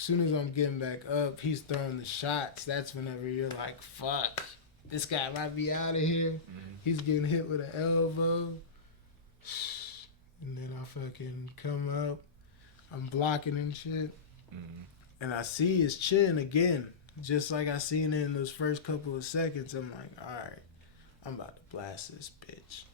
as soon as I'm getting back up, he's throwing the shots. That's whenever you're like, fuck, this guy might be out of here. Mm-hmm. He's getting hit with an elbow. And then I fucking come up. I'm blocking and shit. Mm-hmm. And I see his chin again. Just like I seen it in those first couple of seconds. I'm like, all right, I'm about to blast this bitch.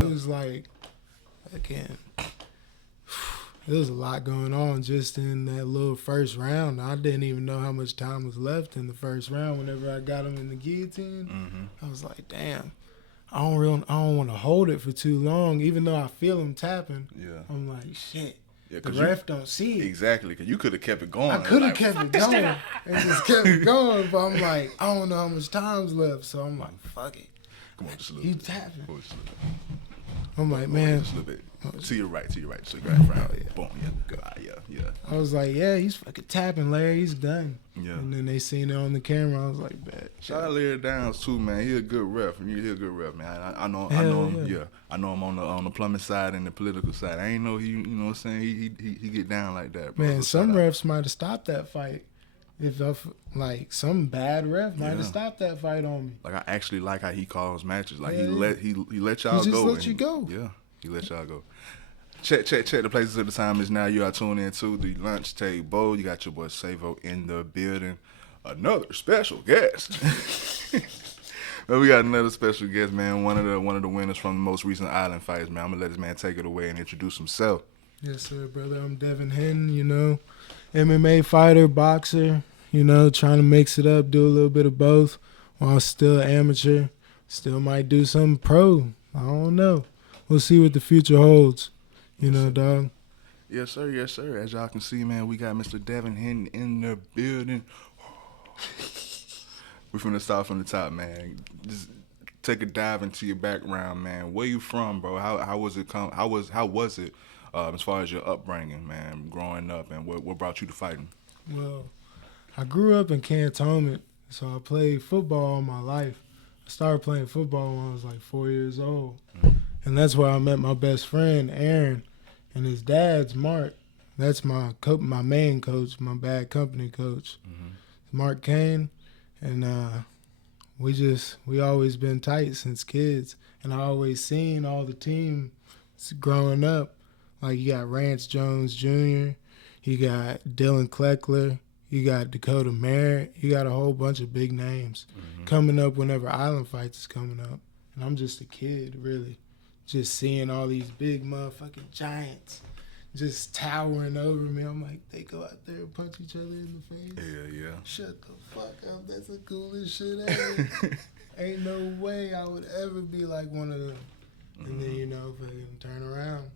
It was like, again, there was a lot going on just in that little first round. I didn't even know how much time was left in the first round. Whenever I got him in the guillotine, I was like, damn, I don't want to hold it for too long. Even though I feel him tapping, I'm like, shit. Yeah, the ref don't see it. Exactly, because you could have kept it going. I could have kept it going and just kept it going, but I'm like, I don't know how much time's left, so I'm like, fuck it. Come on, just a little bit. He's tapping. Come on, just a little bit. I'm like, man. Just a little bit. To your right. So you grab front. Yeah. Boom, yeah. I was like, yeah, he's fucking tapping, Larry. He's done. Yeah. And then they seen it on the camera. I was like, bet. Shout out Larry Downs too, man. He a good ref. He a good ref, man. I know him. Yeah. I know him on the plumbing side and the political side. I ain't know he, you know what I'm saying? He get down like that, bro. Man, some refs might have stopped that fight. Like some bad ref might have stopped that fight on me. Like I actually like how he calls matches. Like he let y'all go. He just let you go. Yeah, he let y'all go. Check. The places of the time is now. You are tuning into the lunch table. You got your boy Savo in the building. Another special guest. Well, we got another special guest, man. One of the winners from the most recent Island fights, man. I'm gonna let this man take it away and introduce himself. Yes, sir, brother. I'm Devon Henton. You know, MMA fighter, boxer. You know, trying to mix it up, do a little bit of both while still amateur. Still might do something pro. I don't know. We'll see what the future holds. You know, dog. Yes, sir. As y'all can see, man, we got Mr. Devon Henton in the building. We're finna start from the top, man. Just take a dive into your background, man. Where you from, bro? How was it? How was it as far as your upbringing, man, growing up, and what brought you to fighting? Well, I grew up in Cantonment, so I played football all my life. I started playing football when I was like 4 years old. Mm-hmm. And that's where I met my best friend, Aaron, and his dad's Mark. That's my main coach, my bad company coach, Mark Kane. And we always been tight since kids. And I always seen all the teams growing up. Like you got Rance Jones Jr., you got Dylan Kleckler, you got Dakota Merritt, you got a whole bunch of big names coming up whenever Island Fights is coming up. And I'm just a kid, really. Just seeing all these big motherfucking giants just towering over me. I'm like, they go out there and punch each other in the face? Yeah. Shut the fuck up. That's the coolest shit ever. Ain't no way I would ever be like one of them. And then, you know, fucking turn around.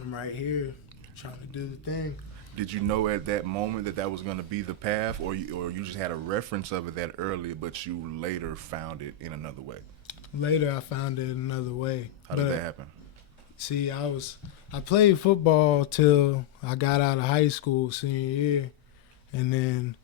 I'm right here trying to do the thing. Did you know at that moment that was going to be the path, or you just had a reference of it that early, but you later found it in another way? Later, I found it another way. How did that happen? See, I played football till I got out of high school senior year, and then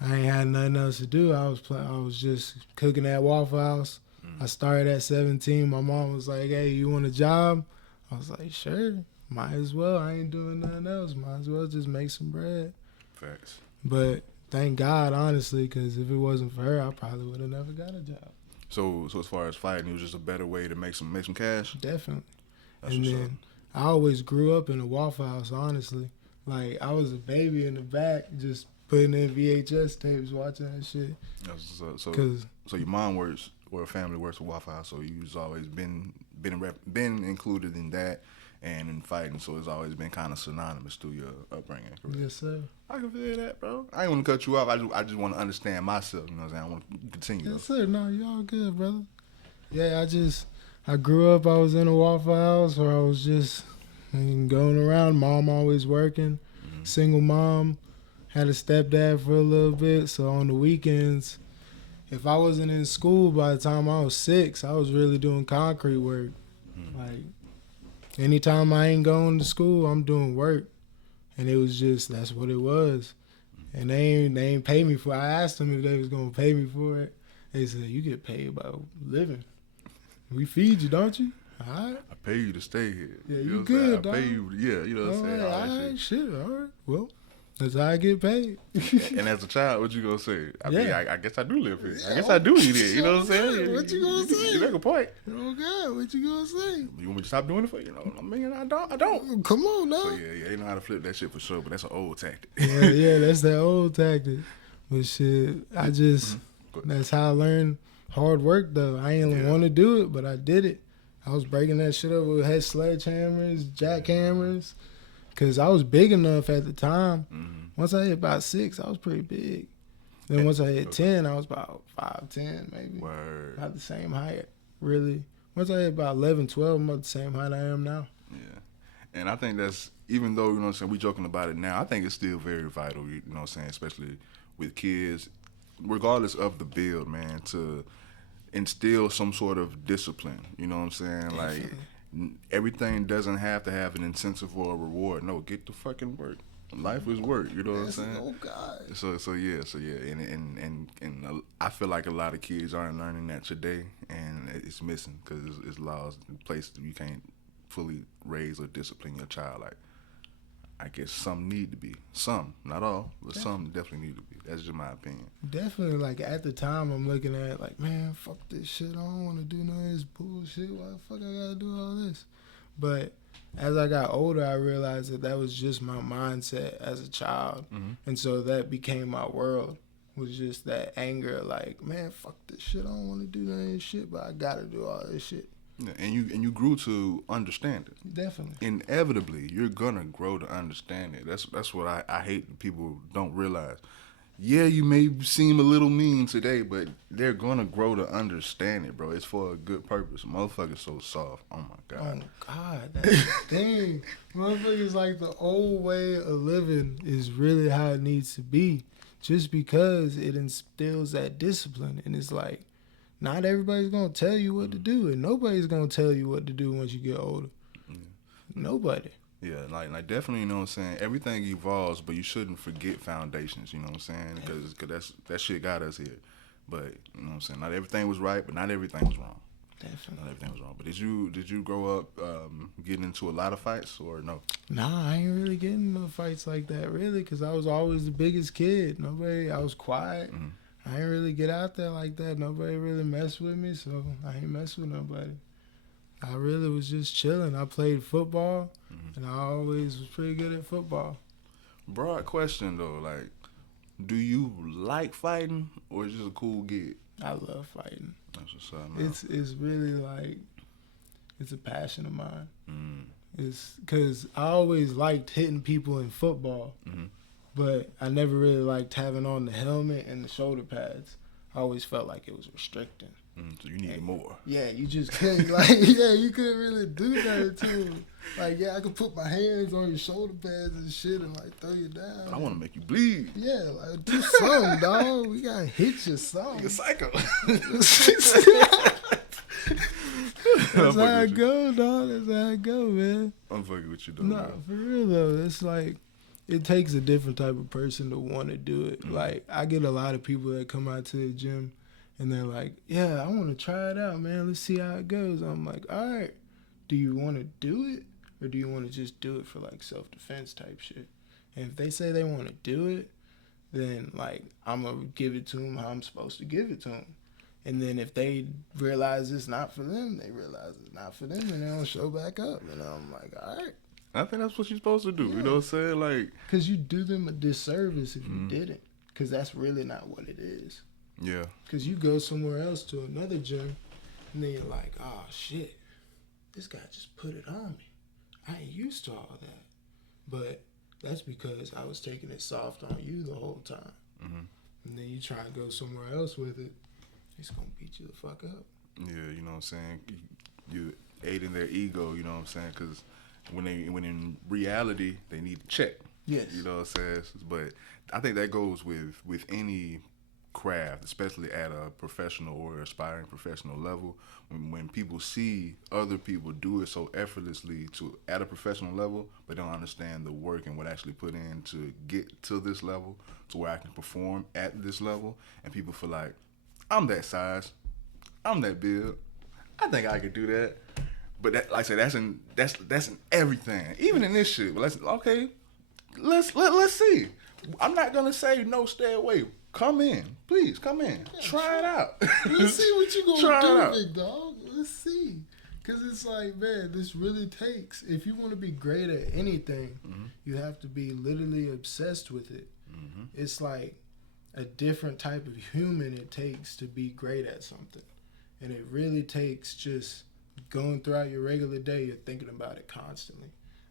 I ain't had nothing else to do. I was just cooking at Waffle House. I started at 17. My mom was like, "Hey, you want a job?" I was like, "Sure, might as well. I ain't doing nothing else. Might as well just make some bread." Facts. But thank God, honestly, because if it wasn't for her, I probably would have never got a job. So as far as fighting, it was just a better way to make some cash? Definitely. That's and then I always grew up in a Waffle House, honestly. Like, I was a baby in the back just putting in VHS tapes, watching that shit. So your mom works, or family works at Waffle House, so you've always been included in that and in fighting, so it's always been kind of synonymous to your upbringing, correct? Yes, sir. I can feel that, bro. I ain't want to cut you off. I just want to understand myself, you know what I'm saying? I want to continue. Yes, sir. No, you all good, brother. Yeah, I grew up, I was in a Waffle House where I was just going around. Mom always working, single mom. Had a stepdad for a little bit, so on the weekends, if I wasn't in school by the time I was 6, I was really doing concrete work. Like, anytime I ain't going to school, I'm doing work. And it was just, that's what it was. And they ain't pay me for it. I asked them if they was going to pay me for it. They said, you get paid by living. We feed you, don't you? All right. I pay you to stay here. Yeah, you you know what good, I'm saying? I pay you, yeah, you know what I'm saying? All right, shit, all right. Well, that's how I get paid. And as a child, what you gonna say? I mean, I guess I do live here. I guess Yeah. I do eat here. You know what I'm saying? What you gonna say? You make a point. Oh, God, what you gonna say? You want me to stop doing it for you? I mean, I don't. Come on, now. So yeah, they know how to flip that shit for sure, but that's an old tactic. Yeah, that's that old tactic. But shit, I just, that's how I learned hard work, though. I ain't want to do it, but I did it. I was breaking that shit up with head sledgehammers, jackhammers, because I was big enough at the time. Once I hit about 6, I was pretty big. Then once I hit 10, I was about 5'10", maybe. Word. Not the same height, really. Once I hit about 11, 12, I'm about the same height I am now. Yeah. And I think that's, even though, you know what I'm saying, we joking about it now, I think it's still very vital, you know what I'm saying, especially with kids, regardless of the build, man, to instill some sort of discipline, you know what I'm saying? Definitely. Like, everything doesn't have to have an incentive or a reward. No, get the fucking work. Life is work, you know what I'm saying? Oh God. So yeah, and I feel like a lot of kids aren't learning that today, and it's missing because it's laws in place that you can't fully raise or discipline your child. Like, I guess some need to be, some, not all, but some definitely need to be. That's just my opinion. Definitely, like at the time, I'm looking at it like, man, fuck this shit. I don't want to do none of this bullshit. Why the fuck I gotta do all this? But as I got older, I realized that was just my mindset as a child. And so that became my world, was just that anger, like, man, fuck this shit. I don't want to do none of this shit, but I got to do all this shit. Yeah, and you grew to understand it. Definitely. Inevitably, you're going to grow to understand it. That's what I hate that people don't realize. Yeah, you may seem a little mean today, but they're going to grow to understand it, bro. It's for a good purpose. Motherfuckers so soft. Oh, my God. Oh, God. That's the thing. Motherfuckers, like, the old way of living is really how it needs to be, just because it instills that discipline. And it's like, not everybody's going to tell you what to do, and nobody's going to tell you what to do once you get older. Nobody. Yeah, like definitely, you know what I'm saying? Everything evolves, but you shouldn't forget foundations, you know what I'm saying? Because that shit got us here. But, you know what I'm saying? Not everything was right, but not everything was wrong. Definitely. Not everything was wrong. But did you grow up getting into a lot of fights, or no? Nah, I ain't really getting no fights like that, really, because I was always the biggest kid. I was quiet. I ain't really get out there like that. Nobody really messed with me, so I ain't mess with nobody. I really was just chilling. I played football, and I always was pretty good at football. Broad question, though. Like, do you like fighting, or is it just a cool gig? I love fighting. That's what's up, man. It's really like, it's a passion of mine. It's because I always liked hitting people in football, but I never really liked having on the helmet and the shoulder pads. I always felt like it was restricting. So you needed more. Yeah, you just couldn't, you couldn't really do that too. Like, I could put my hands on your shoulder pads and shit and, like, throw you down. But I want to make you bleed. Yeah, like, do something, dog. We got to hit you something. You're psycho. That's how it go, dog. That's how it go, man. I'm fucking with you, though. No, for real, though. It's like, it takes a different type of person to want to do it. Like, I get a lot of people that come out to the gym, and they're like, yeah, I want to try it out, man. Let's see how it goes. I'm like, all right, do you want to do it, or do you want to just do it for, like, self-defense type shit? And if they say they want to do it, then, like, I'm going to give it to them how I'm supposed to give it to them. And then if they realize it's not for them, they realize it's not for them, and they don't show back up. And I'm like, all right. I think that's what you're supposed to do. Yeah. You know what I'm saying? Like, because you do them a disservice if you didn't. Because that's really not what it is. Yeah. Because you go somewhere else to another gym, and then you're like, oh, shit, this guy just put it on me. I ain't used to all that. But that's because I was taking it soft on you the whole time. And then you try to go somewhere else with it, it's going to beat you the fuck up. Yeah, you know what I'm saying? You aiding their ego, you know what I'm saying? Because when in reality, they need to check. Yes. You know what I'm saying? But I think that goes with any craft, especially at a professional or aspiring professional level. When people see other people do it so effortlessly at a professional level, but don't understand the work and what actually put in to get to this level, to where I can perform at this level, and people feel like, I'm that size, I'm that build, I think I could do that. But that, like I said, that's in everything, even in this shit. But let's see. I'm not gonna say no, stay away. Come in, please. Come in. Yeah, try it out. Let's see what you gonna do, big dog. Let's see, cause it's like, man, this really takes. If you want to be great at anything, you have to be literally obsessed with it. It's like a different type of human it takes to be great at something, and it really takes just going throughout your regular day. You're thinking about it constantly.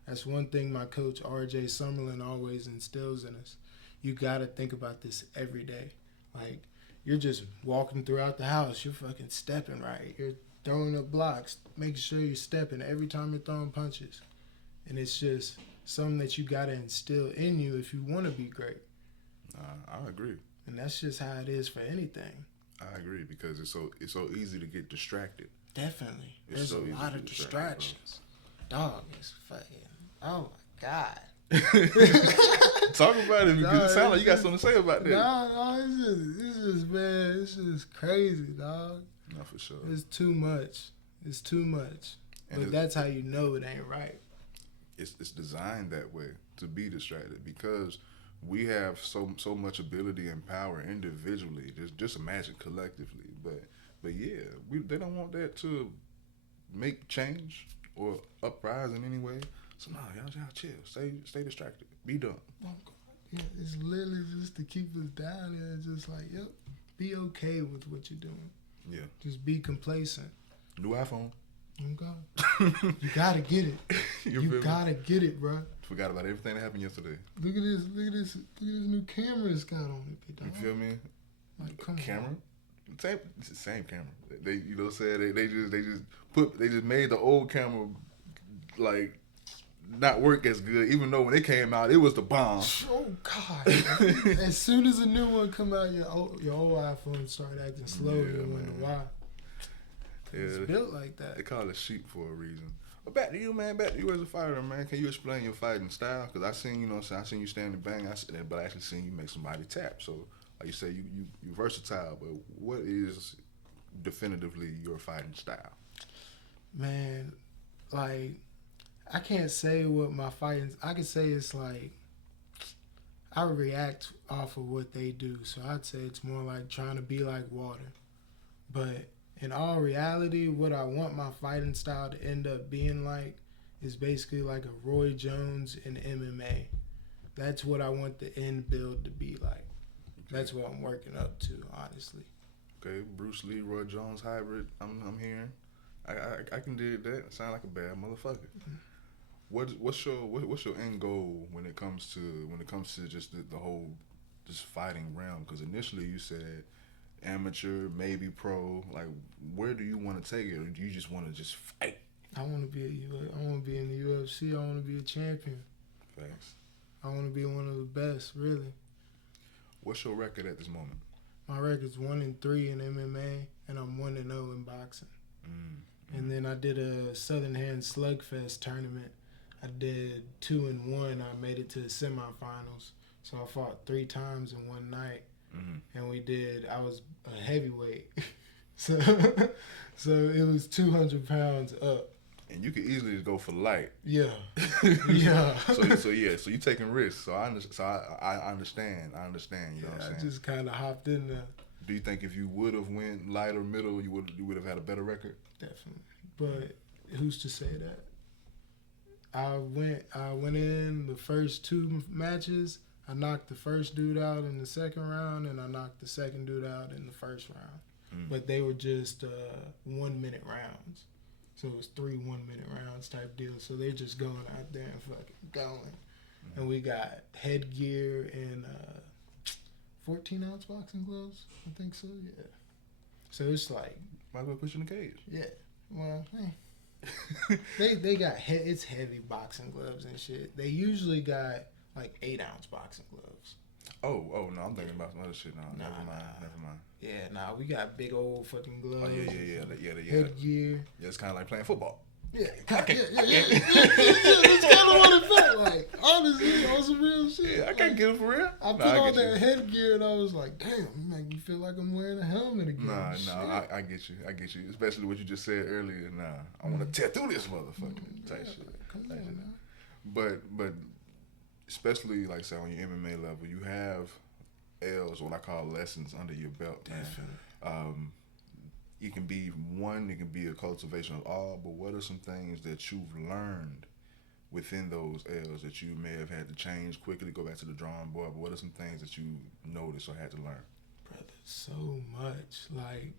That's one thing my coach R.J. Summerlin always instills in us. You gotta think about this every day. Like, you're just walking throughout the house, you're fucking stepping right. You're throwing up blocks, making sure you're stepping every time you're throwing punches. And it's just something that you gotta instill in you if you want to be great. I agree. And that's just how it is for anything. I agree, because it's so easy to get distracted. Definitely. There's a lot of distractions. Dog, it's fucking, oh my God. Talk about it, because it sounds like you got something to say about that. No, it's just, man, it's just crazy, dog. No, for sure. It's too much. But that's how you know it ain't right. It's designed that way, to be distracted, because we have so much ability and power individually. Just imagine collectively, but yeah, they don't want that to make change or uprise in any way. So no, y'all chill, stay distracted, be dumb. Oh, yeah, it's literally just to keep us down there. It's just like, yep, be okay with what you're doing. Yeah, just be complacent. New iPhone. Oh God, you gotta get it. You gotta get it, bro. Forgot about everything that happened yesterday. Look at this new camera it's got on it. You feel me? Like, come camera? on. It's the same camera. They, you know what I'm saying? They just made the old camera like not work as good, even though when it came out, it was the bomb. Oh God! As soon as a new one come out, your old iPhone started acting slow. Yeah, you wonder why. Yeah, it's built like that. They call it sheep for a reason. But back to you, man. Back to you as a fighter, man. Can you explain your fighting style? Because I seen, I seen you stand and bang, but I actually seen you make somebody tap. So, like you say, you versatile. But what is definitively your fighting style? Man, like, I can't say what my fighting. I can say it's like I react off of what they do. So I'd say it's more like trying to be like water, but in all reality, what I want my fighting style to end up being like is basically like a Roy Jones in MMA. That's what I want the end build to be like. Okay. That's what I'm working up to, honestly. Okay, Bruce Lee, Roy Jones hybrid. I'm hearing. I can dig that. Sound like a bad motherfucker. What's your end goal when it comes to just the whole just fighting realm? Because initially you said amateur, maybe pro. Like, where do you want to take it, or do you just want to just fight? I want to be in the UFC. I want to be a champion. Thanks. I want to be one of the best, really. What's your record at this moment? My record's 1-3 in MMA, and I'm 1-0 in boxing. And then I did a Southern Hand Slugfest tournament. I did 2-1. I made it to the semifinals. So I fought 3 times in one night. And I was a heavyweight. so it was 200 pounds up. And you could easily just go for light. Yeah. Yeah. So you taking risks. So I understand. You know what I'm saying? I just kind of hopped in there. Do you think if you would have went light or middle, you would have had a better record? Definitely. But who's to say that? I went in the first 2 matches. I knocked the first dude out in the second round, and I knocked the second dude out in the first round. But they were just 1-minute rounds. So it was 3 1-minute rounds type deal. So they're just going out there and fucking going. And we got headgear and 14-ounce boxing gloves. I think so, yeah. So it's like... Might as well put you in the cage. Yeah. Well, hey. they got... It's heavy boxing gloves and shit. They usually got... like 8-ounce boxing gloves. Oh, no, I'm thinking about some other shit. No, Nah, never mind. Yeah, nah, we got big old fucking gloves. Oh, yeah. Headgear. Yeah, it's kind of like playing football. Yeah, that's kind of what it felt like. Honestly, on some real shit. Yeah, I can't get it for real. I put on that headgear and I was like, damn, you make me feel like I'm wearing a helmet again. Nah, I get you. Especially what you just said earlier. Nah, I want to tear through this motherfucker type shit. Come on, man. But especially like say on your MMA level, you have L's, what I call lessons under your belt. Definitely. It can be a cultivation of all, but what are some things that you've learned within those L's that you may have had to change quickly, go back to the drawing board, but what are some things that you noticed or had to learn? Brother, so much. Like,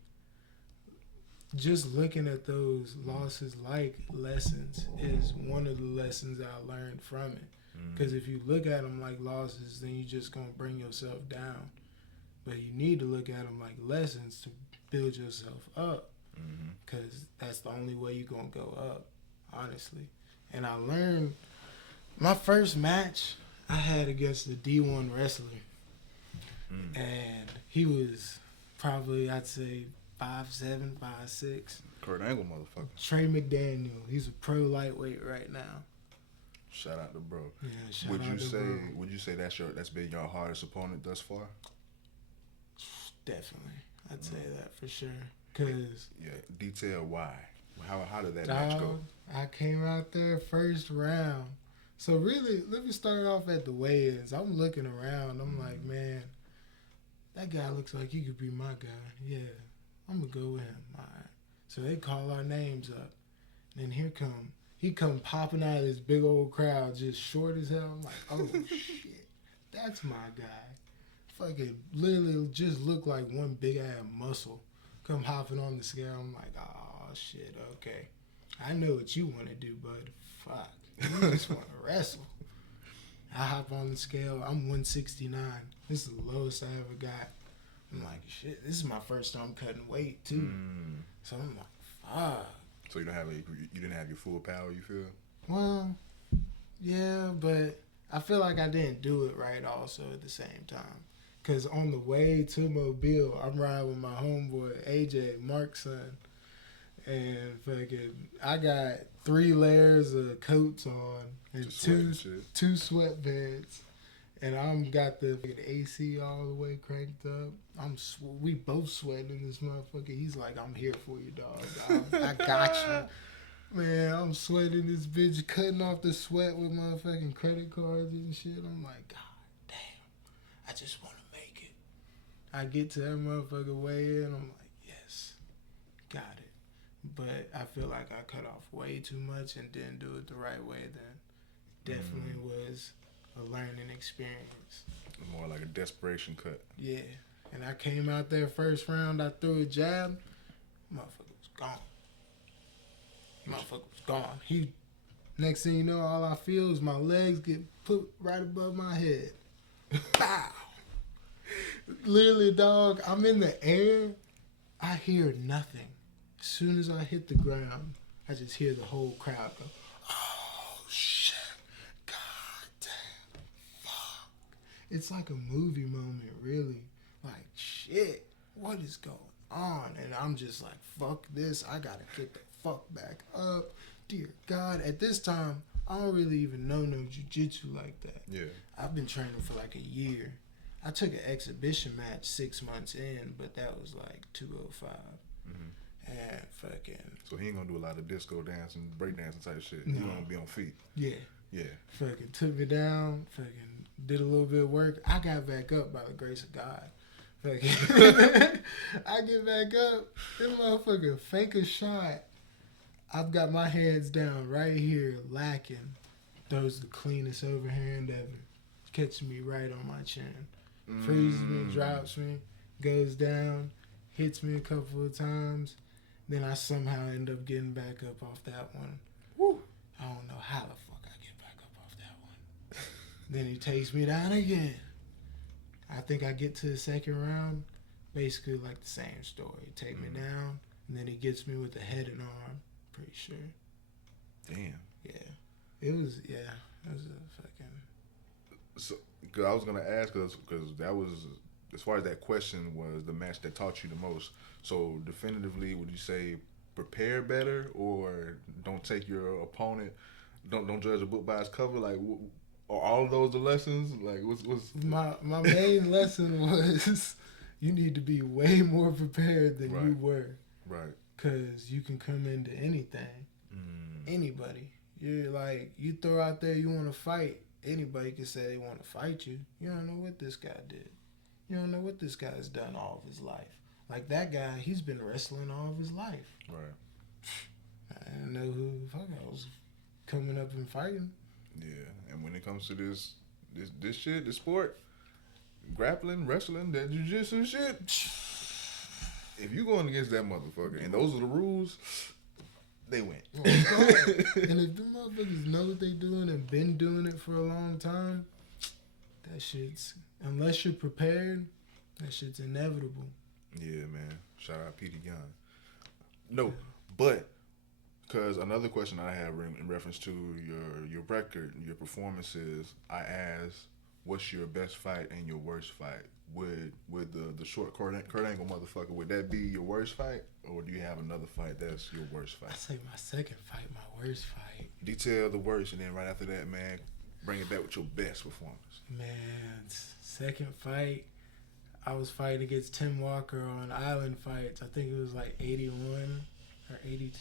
just looking at those losses like lessons is one of the lessons I learned from it. Because if you look at them like losses, then you're just going to bring yourself down. But you need to look at them like lessons to build yourself up, because that's the only way you're going to go up, honestly. And I learned my first match I had against the D1 wrestler. And he was probably, I'd say, 5'7", 5'6". Kurt Angle, motherfucker. Trey McDaniel. He's a pro lightweight right now. Shout out to bro. Yeah, Would you say that's been your hardest opponent thus far? Definitely. I'd say that for sure. Cause detail why. How did that match go? I came out there first round. So really, let me start off at the weigh-ins. I'm looking around. I'm like, man, that guy looks like he could be my guy. Yeah, I'm gonna go with him. All right. So they call our names up. And then he come popping out of this big old crowd, just short as hell. I'm like, oh shit, that's my guy. Fucking literally just look like one big ass muscle. Come hopping on the scale. I'm like, oh shit, okay. I know what you want to do, bud. Fuck, you just want to wrestle. I hop on the scale. I'm 169. This is the lowest I ever got. I'm like, shit, this is my first time cutting weight too. So I'm like, fuck. So you didn't have your full power, you feel? Well, yeah, but I feel like I didn't do it right also at the same time. Because on the way to Mobile, I'm riding with my homeboy, AJ, Mark's son. And fucking, I got 3 layers of coats on and two sweatpants. And I'm got the AC all the way cranked up. We both sweating in this motherfucker. He's like, I'm here for you, dog. I got you. Man, I'm sweating this bitch, cutting off the sweat with motherfucking credit cards and shit. I'm like, God damn, I just want to make it. I get to that motherfucker weigh in. I'm like, yes, got it. But I feel like I cut off way too much and didn't do it the right way then. Definitely was a learning experience. More like a desperation cut. Yeah. And I came out there first round, I threw a jab. Motherfucker was gone. Next thing you know, all I feel is my legs get put right above my head. Pow! Literally, dog, I'm in the air. I hear nothing. As soon as I hit the ground, I just hear the whole crowd go, oh, shit. God damn. Fuck. It's like a movie moment, really. Like, shit, what is going on? And I'm just like, fuck this. I gotta get the fuck back up. Dear God. At this time, I don't really even know no jiu-jitsu like that. Yeah. I've been training for like a year. I took an exhibition match 6 months in, but that was like 205. And fucking... So he ain't gonna do a lot of disco dancing, break dancing type shit. No. He gonna be on feet. Yeah. Yeah. Fucking took me down, fucking did a little bit of work. I got back up by the grace of God. Fucking I get back up, this motherfucker fake a shot. I've got my hands down right here, lacking. Throws the cleanest overhand ever. Catches me right on my chin. Freezes me, drops me, goes down, hits me a couple of times. Then I somehow end up getting back up off that one. Woo. I don't know how the fuck I get back up off that one. Then he takes me down again. I think I get to the second round, basically like the same story. Take me down, and then he gets me with the head and arm, pretty sure. Damn. Yeah. It was a fucking... Cause I was gonna ask, cause that was, as far as that question was, the match that taught you the most. So definitively, would you say prepare better, or don't take your opponent, don't judge a book by its cover? Like, are all of those the lessons? Like, what's my main lesson was you need to be way more prepared than Right. you were, right? cause you can come into anything, anybody. You're like, you throw out there you want to fight. Anybody can say they want to fight you. You don't know what this guy did. You don't know what this guy's done all of his life. Like that guy, he's been wrestling all of his life. Right. I didn't know who the fuck I was coming up and fighting. Yeah. And when it comes to this shit, this sport, grappling, wrestling, that jiu-jitsu shit, if you going against that motherfucker and those are the rules, they win. Oh, and if the motherfuckers know what they doing and been doing it for a long time, that shit's, unless you're prepared, that shit's inevitable. Yeah, man. Shout out Petey Young. No, but because another question I have in reference to your record, your performances, I asked, what's your best fight and your worst fight? Would the short Kurt Angle motherfucker, would that be your worst fight, or do you have another fight that's your worst I fight? say my second fight, my worst fight. Detail the worst, and then right after that, man, bring it back with your best performance. Man, second fight, I was fighting against Tim Walker on Island Fights. I think it was like 81 or 82,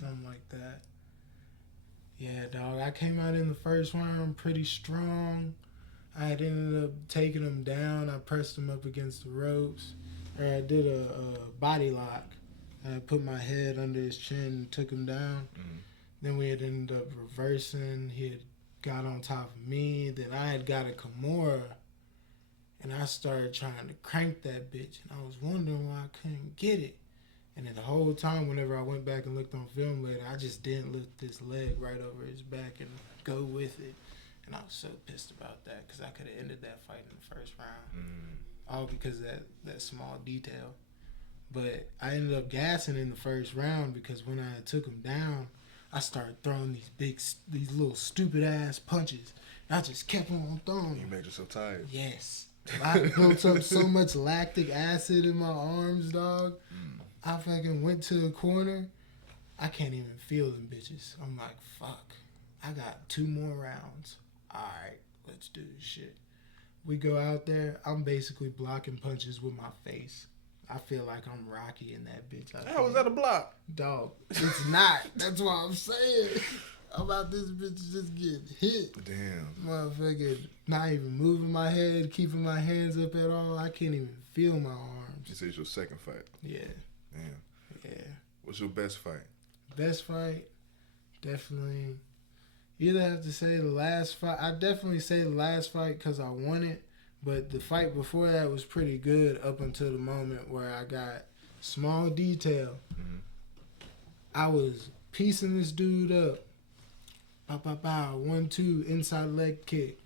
something like that. Yeah, dog. I came out in the first round pretty strong. I had ended up taking him down. I pressed him up against the ropes. I did a body lock. I put my head under his chin and took him down. Then we had ended up reversing. He had got on top of me. Then I had got a Kimura. And I started trying to crank that bitch. And I was wondering why I couldn't get it. And then the whole time, whenever I went back and looked on film later, I just didn't lift this leg right over his back and go with it. And I was so pissed about that because I could have ended that fight in the first round. All because of that small detail. But I ended up gassing in the first round because when I took him down, I started throwing these little stupid ass punches. And I just kept on throwing You them. made yourself tired. Yes. I built up so much lactic acid in my arms, dog. I fucking went to the corner. I can't even feel them bitches. I'm like, fuck. I got 2 more rounds. All right, let's do this shit. We go out there. I'm basically blocking punches with my face. I feel like I'm Rocky in that bitch. How was that a block? Dog, it's not. That's what I'm saying. I'm about this bitch just getting hit. Damn. Motherfucker, not even moving my head, keeping my hands up at all. I can't even feel my arms. You said it's your second fight. Yeah. Damn. Yeah. What's your best fight? Best fight, definitely. Either have to say the last fight. I definitely say the last fight because I won it. But the fight before that was pretty good up until the moment where I got small detail. I was piecing this dude up. Pow, pow, pow. 1-2 inside leg kick.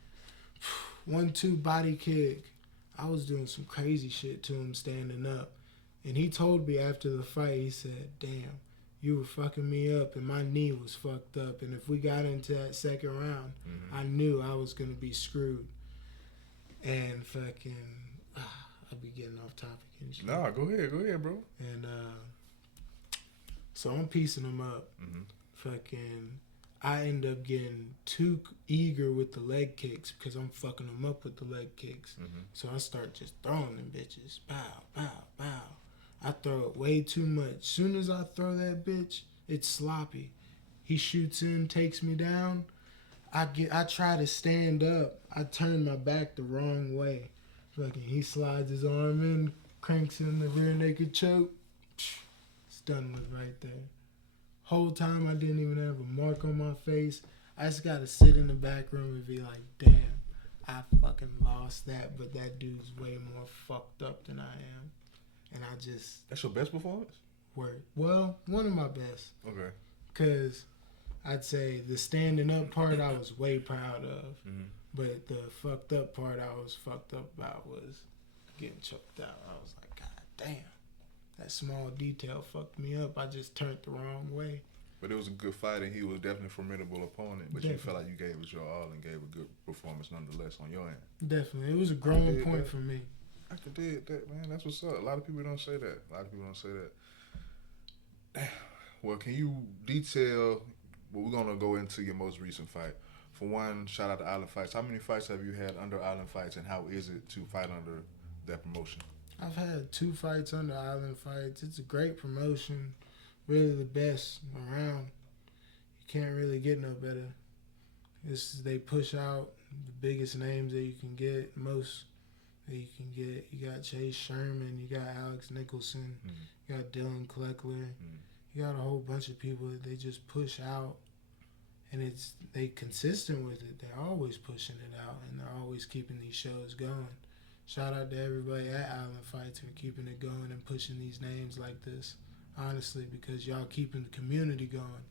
1-2 body kick. I was doing some crazy shit to him standing up. And he told me after the fight, he said, damn, you were fucking me up and my knee was fucked up. And if we got into that second round, I knew I was going to be screwed. And fucking, I'll be getting off topic and shit. Nah, go ahead, bro. And so I'm piecing him up. Fucking, I end up getting too eager with the leg kicks because I'm fucking him up with the leg kicks. So I start just throwing them bitches. Bow, bow, bow. I throw it way too much. Soon as I throw that bitch, it's sloppy. He shoots in, takes me down. I try to stand up. I turn my back the wrong way. Fucking, he slides his arm in, cranks in the rear naked choke. It's done with right there. Whole time I didn't even have a mark on my face. I just gotta sit in the back room and be like, damn, I fucking lost that, but that dude's way more fucked up than I am. And I just... That's your best performance? Word. Well, one of my best. Okay. Because I'd say the standing up part I was way proud of. But the fucked up part I was fucked up about was getting choked out. I was like, God damn. That small detail fucked me up. I just turned the wrong way. But it was a good fight, and he was definitely a formidable opponent. But you felt like you gave it your all and gave a good performance nonetheless on your end. Definitely. It was a growing point for me. I could dig that, man. That's what's up. A lot of people don't say that. Damn. Well, can you detail? Well, we're gonna go into your most recent fight. For one, shout out to Island Fights. How many fights have you had under Island Fights, and how is it to fight under that promotion? I've had 2 fights under Island Fights. It's a great promotion, really the best around. You can't really get no better. They push out the biggest names that you can get, most that you can get. You got Chase Sherman, you got Alex Nicholson, you got Dylan Kleckler, you got a whole bunch of people that they just push out, and they consistent with it. They're always pushing it out, and they're always keeping these shows going. Shout out to everybody at Island Fights for keeping it going and pushing these names like this, honestly, because y'all keeping the community going.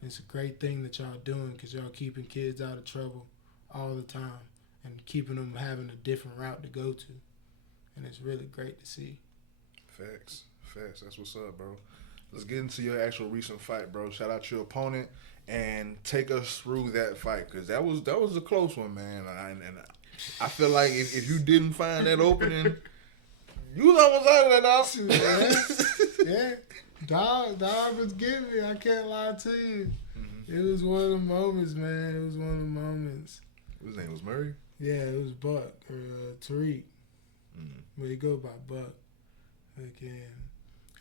And it's a great thing that y'all doing because y'all keeping kids out of trouble all the time and keeping them having a different route to go to. And it's really great to see. Facts. That's what's up, bro. Let's get into your actual recent fight, bro. Shout out your opponent and take us through that fight, because that was a close one, man. And I feel like if you didn't find that opening, you was almost out of that, dog. Yeah. Dog was getting me. I can't lie to you. It was one of the moments, man. It was one of the moments. His name was Murray? Yeah, it was Buck or Tariq. But he go by Buck. Again,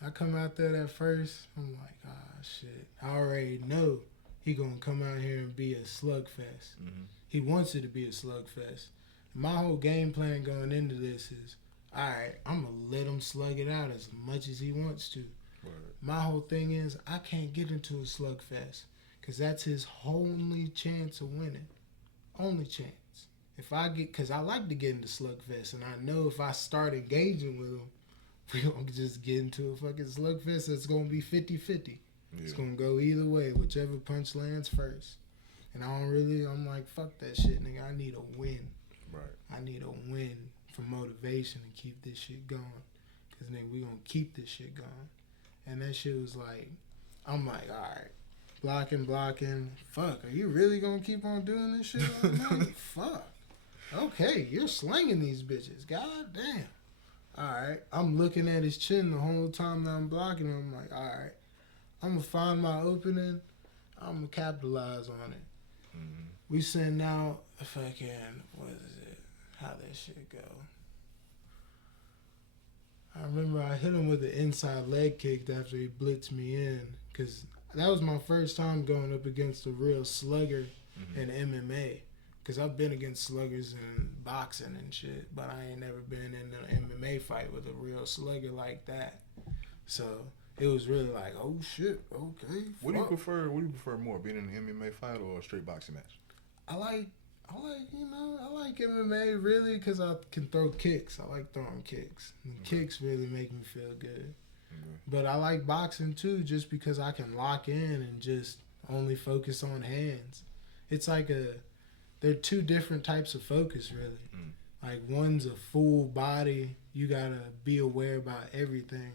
I come out there at first. I'm like, shit. I already know he gonna come out here and be a slugfest. He wants it to be a slugfest. My whole game plan going into this is, all right, I'm going to let him slug it out as much as he wants to. Word. My whole thing is I can't get into a slugfest because that's his only chance of winning. Only chance. Because I like to get into slugfest, and I know if I start engaging with him, we're going to just get into a fucking slugfest that's going to be 50-50. Yeah. It's going to go either way, whichever punch lands first. And I'm like, fuck that shit, nigga. I need a win. Right. I need a win for motivation to keep this shit going. Because, nigga, we going to keep this shit going. And that shit was like, I'm like, all right, blocking. Fuck, are you really going to keep on doing this shit all night? Fuck. Okay, you're slinging these bitches. God damn. All right. I'm looking at his chin the whole time that I'm blocking him. I'm like, all right, I'm going to find my opening. I'm going to capitalize on it. We send out a fucking, what is it? How that shit go? I remember I hit him with an inside leg kick after he blitzed me in, because that was my first time going up against a real slugger in MMA. Because I've been against sluggers in boxing and shit, but I ain't never been in an MMA fight with a real slugger like that. So it was really like, oh shit, okay. What do you prefer more, being in an MMA fight or a straight boxing match? I like MMA really because I can throw kicks. I like throwing kicks. And kicks really make me feel good. But I like boxing too just because I can lock in and just only focus on hands. It's like they're 2 different types of focus really. Like one's a full body, you gotta be aware about everything.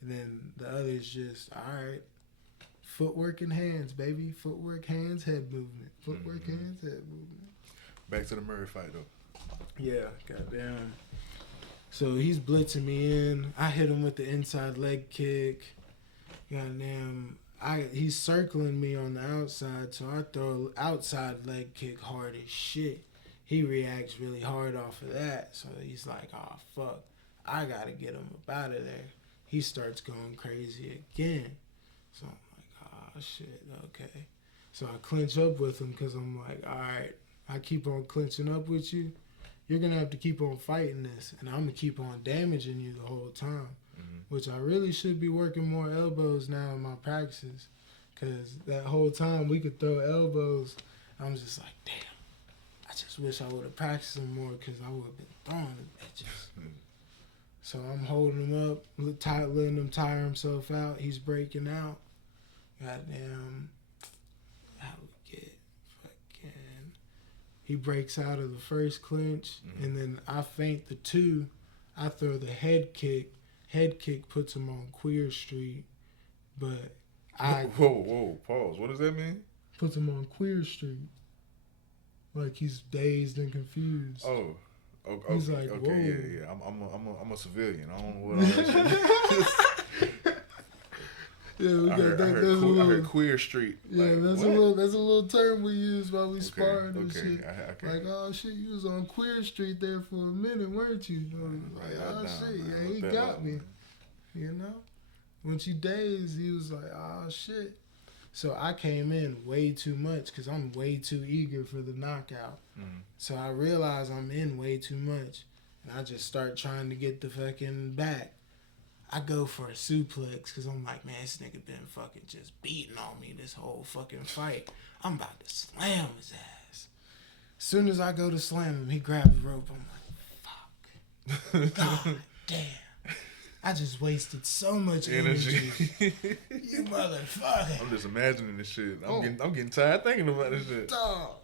And then the other is just, all right, footwork and hands, baby. Footwork, hands, head movement. Footwork, hands, head movement. Back to the Murray fight, though. Yeah, goddamn. So he's blitzing me in. I hit him with the inside leg kick. Goddamn. He's circling me on the outside, so I throw an outside leg kick hard as shit. He reacts really hard off of that, so he's like, oh, fuck. I gotta get him up out of there. He starts going crazy again. So I'm like, oh, shit, okay. So I clinch up with him because I'm like, all right, I keep on clinching up with you. You're going to have to keep on fighting this, and I'm going to keep on damaging you the whole time, which I really should be working more elbows now in my practices because that whole time we could throw elbows. I'm just like, damn, I just wish I would have practiced them more because I would have been throwing the bitches. So I'm holding him up, letting him tire himself out. He's breaking out. Goddamn. How do we get fucking... He breaks out of the first clinch, and then I feint the 2. I throw the head kick. Head kick puts him on Queer Street, but Whoa, pause. What does that mean? Puts him on Queer Street. Like he's dazed and confused. Oh, okay, He's like, okay, whoa. yeah. I'm a civilian. I don't know what all that shit. Yeah, I heard Queer Street. Yeah, like, that's a little term we use while we sparring and okay, shit. okay. Like, oh shit, you was on Queer Street there for a minute, weren't you? Like, oh shit, yeah, he got me. You know? When she dazed, he was like, oh shit. So I came in way too much because I'm way too eager for the knockout. Mm. So I realize I'm in way too much. And I just start trying to get the fucking back. I go for a suplex because I'm like, man, this nigga been fucking just beating on me this whole fucking fight. I'm about to slam his ass. As soon as I go to slam him, he grabs the rope. I'm like, fuck. God damn. I just wasted so much energy. You motherfucker. I'm just imagining this shit. I'm getting tired thinking about this shit. Dog.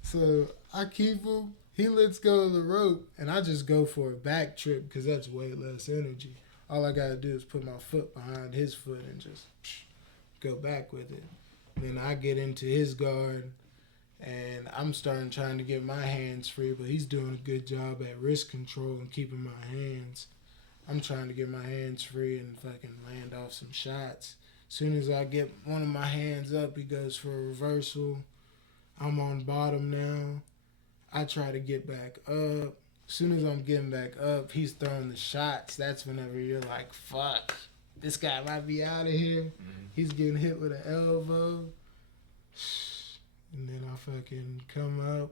So I keep him. He lets go of the rope, and I just go for a back trip because that's way less energy. All I gotta do is put my foot behind his foot and just go back with it. Then I get into his guard, and I'm trying to get my hands free, but he's doing a good job at wrist control and keeping my hands. I'm trying to get my hands free and fucking land off some shots. As soon as I get one of my hands up, he goes for a reversal. I'm on bottom now. I try to get back up. As soon as I'm getting back up, he's throwing the shots. That's whenever you're like, fuck, this guy might be out of here. Mm-hmm. He's getting hit with an elbow. And then I fucking come up.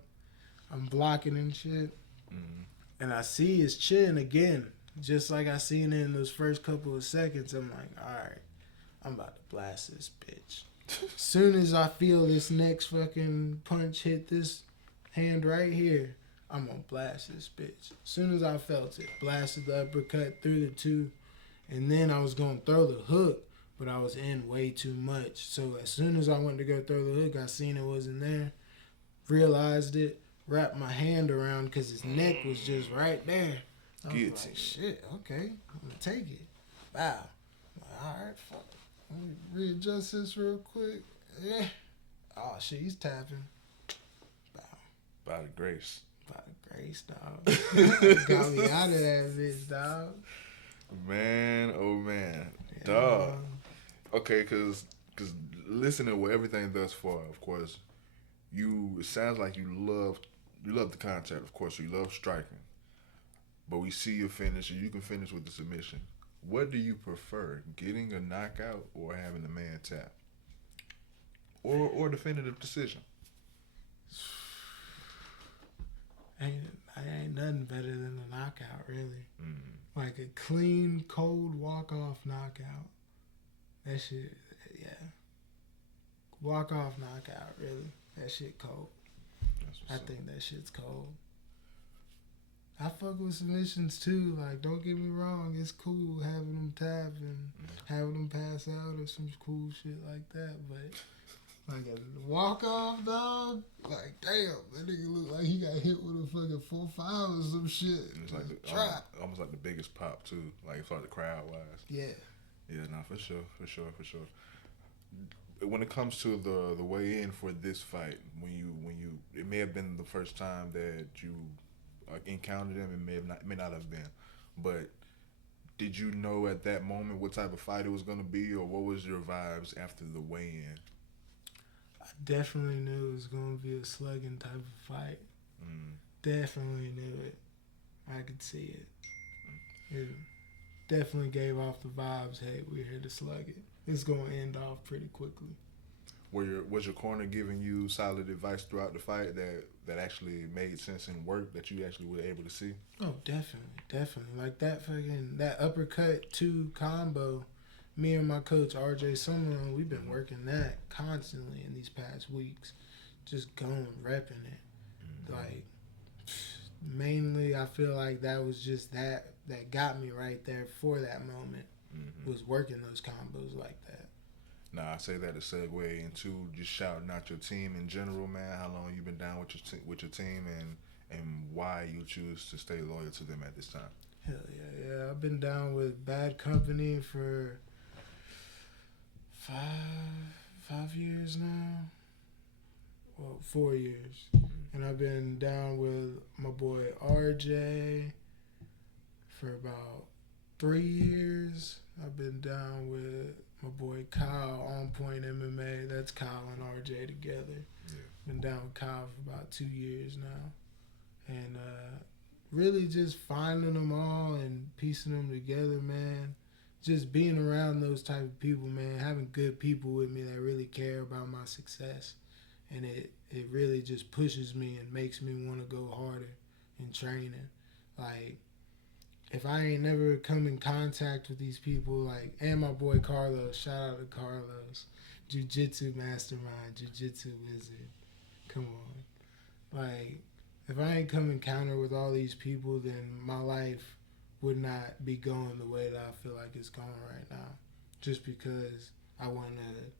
I'm blocking and shit. Mm-hmm. And I see his chin again. Just like I seen it in those first couple of seconds. I'm like, all right, I'm about to blast this bitch. As soon as I feel this next fucking punch hit this hand right here, I'm gonna blast this bitch. As soon as I felt it, blasted the uppercut through the two, and then I was gonna throw the hook, but I was in way too much. So as soon as I went to go throw the hook, I seen it wasn't there, realized it, wrapped my hand around because his neck was just right there. I was like, shit, okay, I'm gonna take it. Wow. All right, fuck. Let me readjust this real quick. Yeah. Oh shit, he's tapping. Wow. By the grace. By the grace, dog. Got me out of that bitch, dog. Man, oh man. Yeah. Dog. Okay, cause listening to everything thus far, of course, it sounds like you love the contact, of course, you love striking. But we see your finish, and you can finish with the submission. What do you prefer, getting a knockout or having a man tap? Or definitive decision? Ain't nothing better than a knockout, really. Mm-hmm. Like a clean, cold walk-off knockout. That shit, yeah. Walk-off knockout, really. That shit cold. I think that shit's cold. I fuck with submissions too. Like, don't get me wrong, it's cool having them tap and having them pass out or some cool shit like that. But like a walk off, dog, like damn, that nigga look like he got hit with a fucking 4-5 or some shit. It's like almost like the biggest pop too. Like it's like the crowd wise. Yeah. Yeah, no, for sure. When it comes to the weigh in for this fight, when you it may have been the first time that you encountered him, it may not have been, but did you know at that moment what type of fight it was going to be, or what was your vibes after the weigh-in? I definitely knew it was going to be a slugging type of fight. Definitely knew it. I could see it. It definitely gave off the vibes, hey, we're here to slug it. It's going to end off pretty quickly. Was your corner giving you solid advice throughout the fight that actually made sense and worked, that you actually were able to see? Oh, definitely. Like that uppercut 2 combo, me and my coach RJ Summerlin, we've been working that constantly in these past weeks, just repping it. Like mainly, I feel like that was just that got me right there for that moment. Was working those combos like that. Nah, I say that to segue into just shouting out your team in general, man. How long you been down with your team, and why you choose to stay loyal to them at this time? Hell yeah. I've been down with Bad Company for 5 years now. Well, 4 years. And I've been down with my boy RJ for about 3 years. I've been down with my boy Kyle, On Point MMA. That's Kyle and RJ together. Yeah. Been down with Kyle for about 2 years now. And really just finding them all and piecing them together, man. Just being around those type of people, man. Having good people with me that really care about my success. And it really just pushes me and makes me want to go harder in training. Like, if I ain't never come in contact with these people, like, and my boy Carlos, shout out to Carlos, Jiu-Jitsu mastermind, Jiu-Jitsu wizard, come on. Like, if I ain't come encounter with all these people, then my life would not be going the way that I feel like it's going right now. Just because I wouldn't have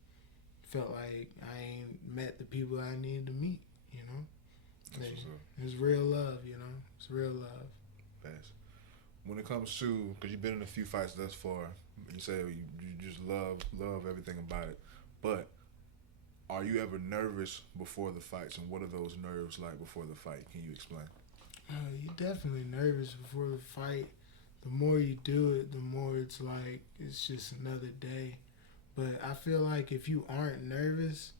felt like I ain't met the people I needed to meet, you know? That's what's up. It's real love, you know? It's real love. Fast. When it comes to, because you've been in a few fights thus far, you say you just love everything about it, but are you ever nervous before the fights, and what are those nerves like before the fight? Can you explain? You're definitely nervous before the fight. The more you do it, the more it's like it's just another day. But I feel like if you aren't nervous,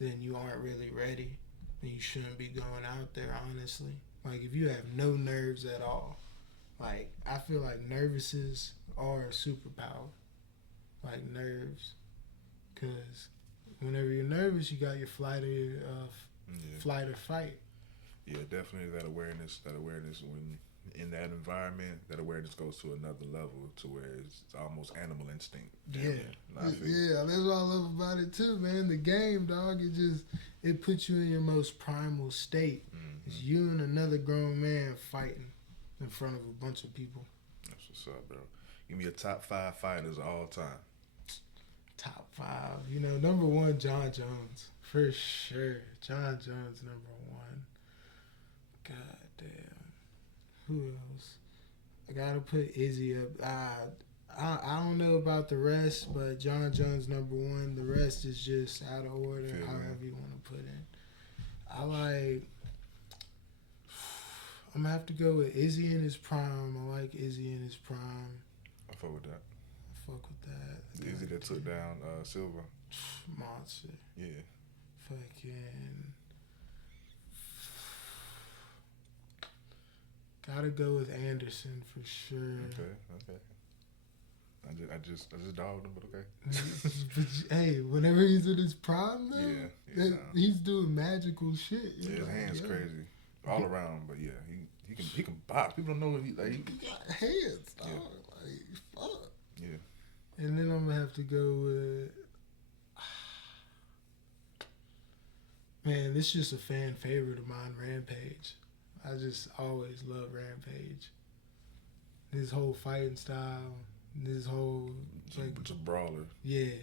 then you aren't really ready, and you shouldn't be going out there, honestly. Like, if you have no nerves at all, like, I feel like nervouses are a superpower, like nerves, because whenever you're nervous, you got your flight or fight. Yeah, definitely that awareness when in that environment, that awareness goes to another level to where it's almost animal instinct. Yeah. Yeah, that's what I love about it too, man. The game, dog, it puts you in your most primal state. Mm-hmm. It's you and another grown man fighting in front of a bunch of people. That's what's up, bro. Give me your top 5 fighters of all time. Top 5. You know, number 1, John Jones. For sure. John Jones, number 1. God damn. Who else? I gotta put Izzy up. I don't know about the rest, but John Jones, number 1. The rest is just out of order, however you want to put it. I'm gonna have to go with Izzy in his prime. I like Izzy in his prime. I fuck with that. The Izzy that took down Silva. Monster. Yeah. Fucking. Gotta go with Anderson for sure. Okay. I just dogged him, but okay. But, hey, whenever he's in his prime, though, he's doing magical shit. Yeah, his hands crazy all around, but yeah, he can box. People don't know if he got hands, dog. Yeah. Like, fuck. Yeah. And then I'm gonna have to go with. Man, this is just a fan favorite of mine, Rampage. I just always love Rampage. His whole fighting style, his whole it's a brawler. Yeah,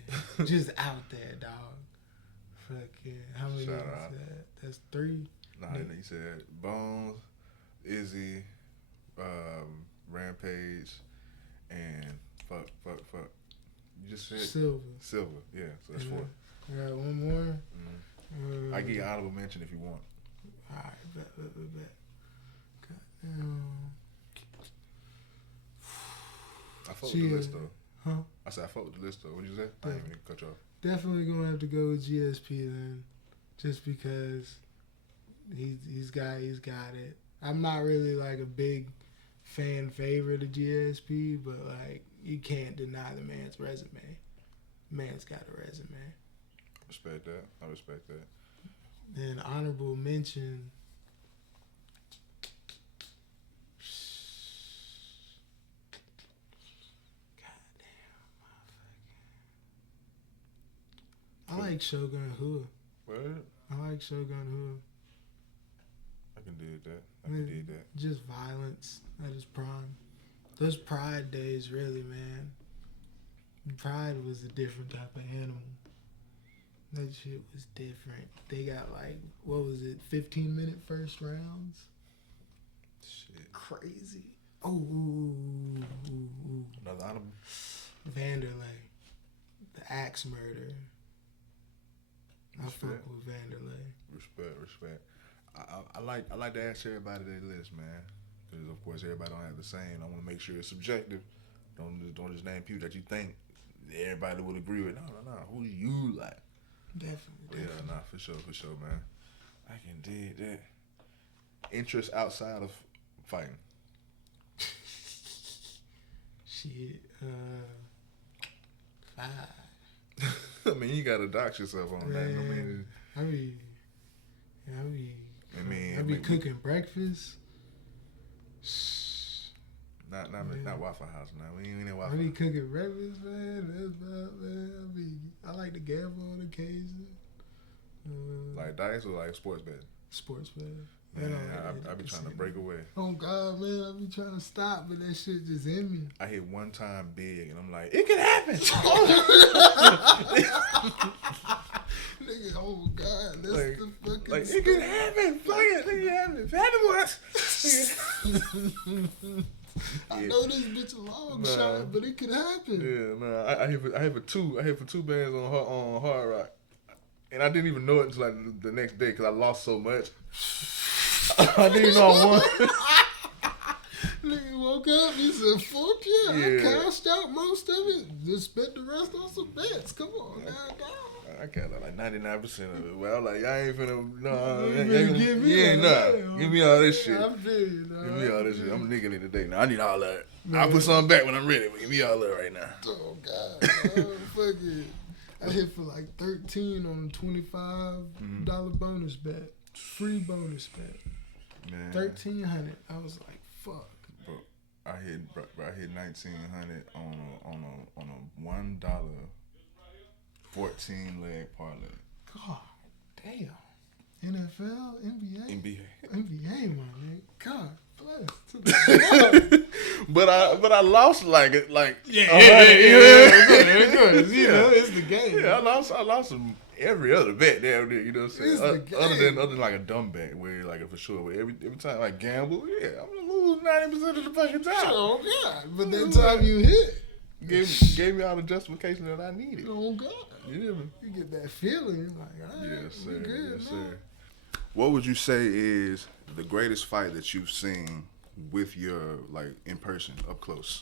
just out there, dog. Fucking how many? Shout out. That's 3. Nah, you said Bones, Izzy, Rampage, and fuck. You just said Silva. Yeah, so that's 4. I got 1 more. I give you honorable mention if you want. All right, bet. I fuck with the list though. Huh? I said I fuck with the list though. What'd you say? I didn't even cut you off. Definitely gonna have to go with GSP then, just because he's got it. I'm not really like a big fan favorite of GSP, but like you can't deny the man's resume. Man's got a resume. I respect that. And honorable mention. I like Shogun Hua. What? I like Shogun Hua. I can dig that. Just violence at his prime. Those Pride days, really, man. Pride was a different type of animal. That shit was different. They got 15-minute first rounds? Shit. Crazy. Ooh. Another honorable? Vanderlei. The axe murder. I fuck with Vanderlei. Respect. I like to ask everybody their list, man. Because of course everybody don't have the same. I want to make sure it's subjective. Don't just name people that you think everybody would agree with. No. Who do you like? Definitely. Yeah, nah, for sure, man. I can dig that. Interest outside of fighting. Shit. 5. I mean, you gotta dox yourself on that. I be cooking breakfast. Not Waffle House now. We ain't in Waffle I be House. cooking breakfast, man. That's about, man. I like to gamble on occasion. Like dice or like sports bet? Sports bet. Man, I be trying to break away. Oh God, man, I be trying to stop, but that shit just in me. I hit one time big, and I'm like, it can happen. Nigga, oh God, that's like, the fucking. Like it can happen. Fuck it, it can happen. It's happened once. I know this bitch a long shot, but it could happen. Yeah, man. I hit for two bands on Hard Rock, and I didn't even know it until like the next day because I lost so much. I didn't even know I won. Nigga woke up, he said, fuck yeah, I cashed out most of it. Just spent the rest on some bets. Come on, down. I cashed out like 99% of it. Well, like, I ain't finna, give me give me all this shit. I feel you, dog. Give me all this shit. I'm nicking it today. Now, I need all that. I'll put something back when I'm ready, but give me all that right now. Oh, God. Fuck it. I hit for like 13 on a $25 bonus bet. Free bonus bet. Man. 1,300. I was like, fuck. Bro, I hit 1,900 on a $1 14 leg parlay. God damn. NFL, NBA, my nigga. God bless. But I lost like Good. You know, it's the game. Yeah, I lost some every other bet there. You know what I'm saying? Other than like a dumb bet where like for sure. Where every time I gamble, I'm gonna lose 90% of the fucking time. Oh God! But that time you hit, gave me all the justification that I needed. Oh God! You get that feeling like, all right, yes, sir. good, Yes, sir. What would you say is the greatest fight that you've seen with your like in person, up close?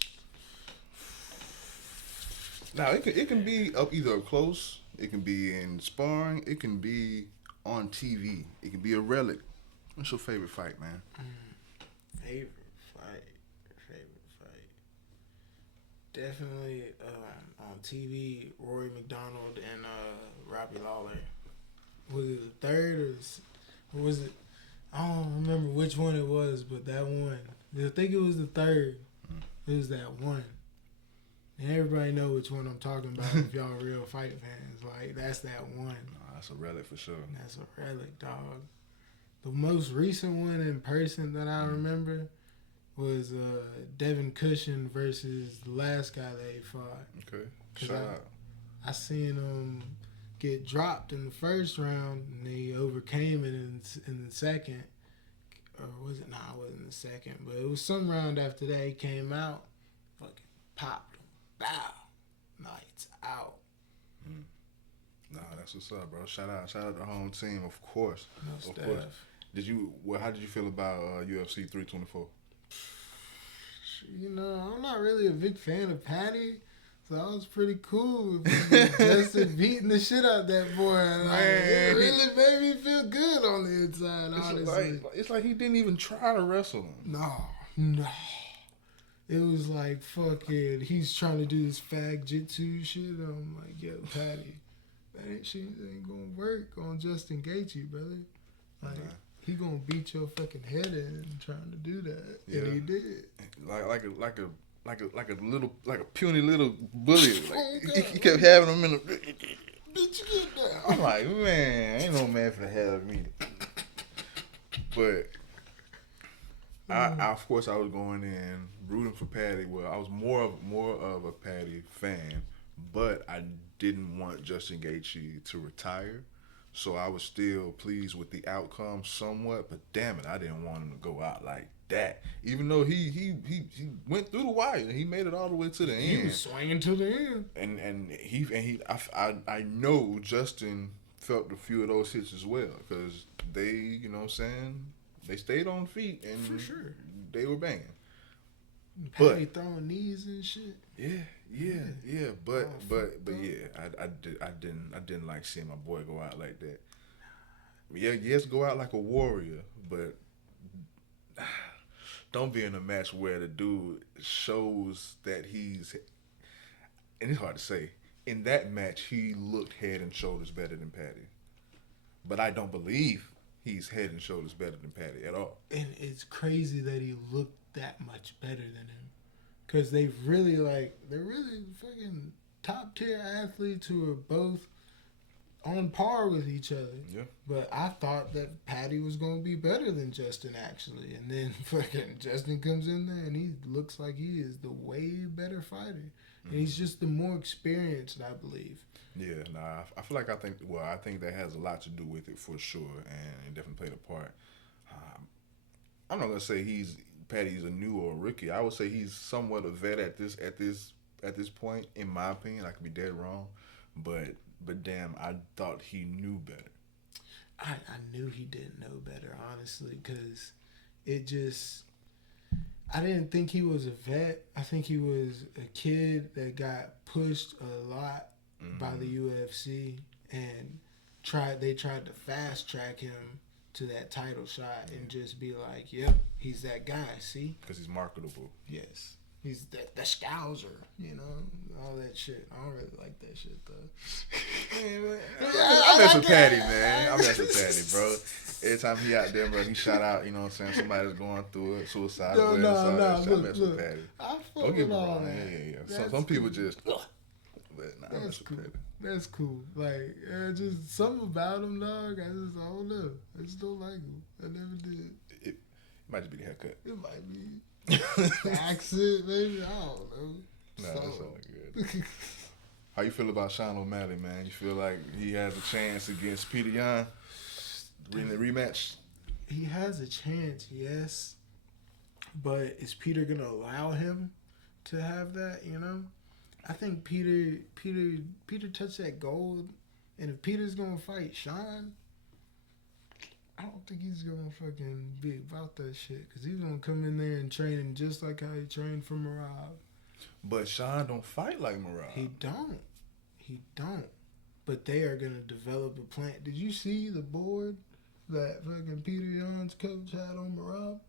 Now it can be either up close, it can be in sparring, it can be on TV, it can be a relic. What's your favorite fight, man? Favorite fight. Definitely on TV, Rory McDonald and Robbie Lawler. Was it the third or was it? I don't remember which one it was, but that one. I think it was the third. It was that one. And everybody know which one I'm talking about if y'all real fight fans. Like, that's that one. No, that's a relic for sure. That's a relic, dog. The most recent one in person that I remember was Devon Henton versus the last guy they fought. Okay. Shout out. I seen him get dropped in the first round, and he overcame it in the second. Or was it? Nah, it wasn't the second. But it was some round after that. He came out, fucking popped him. Bow. Lights out. Nah, that's what's up, bro. Shout out the home team, of course. Of course. How did you feel about UFC 324? You know, I'm not really a big fan of Patty, so I was pretty cool with Justin beating the shit out that boy. Like, it really made me feel good on the inside, honestly. It's like he didn't even try to wrestle him. No. It was like, fucking, he's trying to do this fag jitsu shit. I'm like, yo, Patty, that shit ain't gonna work on Justin Gaethje, brother. Like, he gonna beat your fucking head in trying to do that, and he did. Like a puny little bully. Like, he kept having him in the. Bitch, get down. I'm like, man, ain't no man for the hell of me. But of course, I was going in rooting for Patty. Well, I was more of a Patty fan, but I didn't want Justin Gaethje to retire. So I was still pleased with the outcome somewhat, but damn it, I didn't want him to go out like that. Even though he went through the wire, he made it all the way to the end. He was swinging to the end. I know Justin felt a few of those hits as well because they, you know what I'm saying, they stayed on feet and for sure they were banging. Patty throwing knees and shit. Yeah. But I didn't like seeing my boy go out like that. Yeah, yes, go out like a warrior, but don't be in a match where the dude shows that he's, and it's hard to say, in that match he looked head and shoulders better than Patty. But I don't believe he's head and shoulders better than Patty at all. And it's crazy that he looked that much better than him. Because they're really fucking top tier athletes who are both on par with each other. Yeah. But I thought that Patty was going to be better than Justin, actually. And then fucking Justin comes in there and he looks like he is the way better fighter. And he's just the more experienced, I believe. Yeah, I think that has a lot to do with it for sure, and it definitely played a part. I'm not gonna say Patty's a new or a rookie. I would say he's somewhat a vet at this point, in my opinion. I could be dead wrong, but damn, I thought he knew better. I knew he didn't know better, honestly, because it just. I didn't think he was a vet. I think he was a kid that got pushed a lot by the UFC, and they tried to fast track him to that title shot and just be like, yep, he's that guy, see? Because he's marketable. Yes. He's the scouser, you know, all that shit. I don't really like that shit, though. I mess with Patty, man. I mess with Patty, bro. Every time he out there, bro, he shout out, you know what I'm saying, somebody's going through it, suicide. No, I mess with Patty. I fuck Don't get me with all wrong. that. Yeah. Some people just, but nah, I That's mess with cool. Patty. That's cool. Like, just something about him, dog. I don't know. I just don't like him. I never did. It might just be the haircut. It might be accent, maybe. I don't know. Nah, that sounds good. How you feel about Sean O'Malley, man? You feel like he has a chance against Peter Yan in the rematch? He has a chance, yes. But is Peter gonna allow him to have that? You know, I think Peter touched that gold, and if Peter's gonna fight Sean, I don't think he's gonna fucking be about that shit, because he's gonna come in there and train just like how he trained for Merab. But Sean don't fight like Merab. He don't. But they are gonna develop a plan. Did you see the board that fucking Peter Yan's coach had on Merab?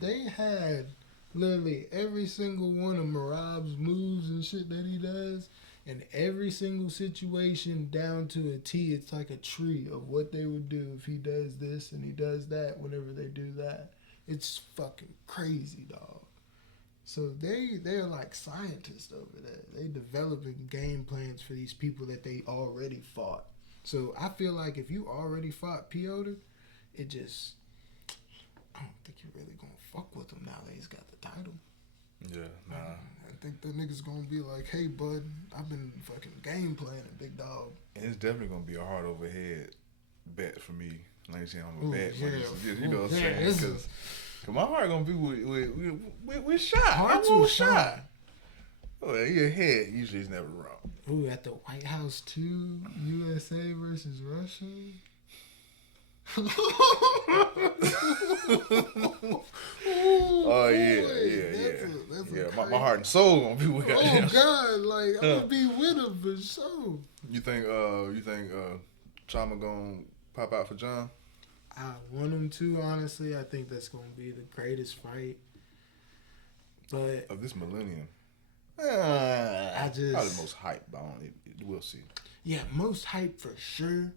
They had literally every single one of Merab's moves and shit that he does, and every single situation down to a T. It's like a tree of what they would do if he does this and he does that whenever they do that. It's fucking crazy, dog. So they're like scientists over there. They developing game plans for these people that they already fought. So I feel like if you already fought Piotr, I don't think you're really gonna fuck with him now that he's got the title. Yeah, nah. I think the nigga's gonna be like, hey bud, I've been fucking game planning, big dog. And it's definitely gonna be a hard overhead bet for me. Like you saying, I'm a bet. Yeah. You know what I'm saying? Because my heart gonna be with Shot. Hearts I want with Shot. Oh, your head usually is never wrong. Ooh, at the White House 2, USA versus Russia. Oh yeah. My heart and soul gonna be with him. Oh God, like I'm gonna be with him for sure. You think Chama gonna pop out for John? I want him to, honestly. I think that's gonna be the greatest fight. But of this millennium. probably the most hype, but we'll see. Yeah, most hype for sure.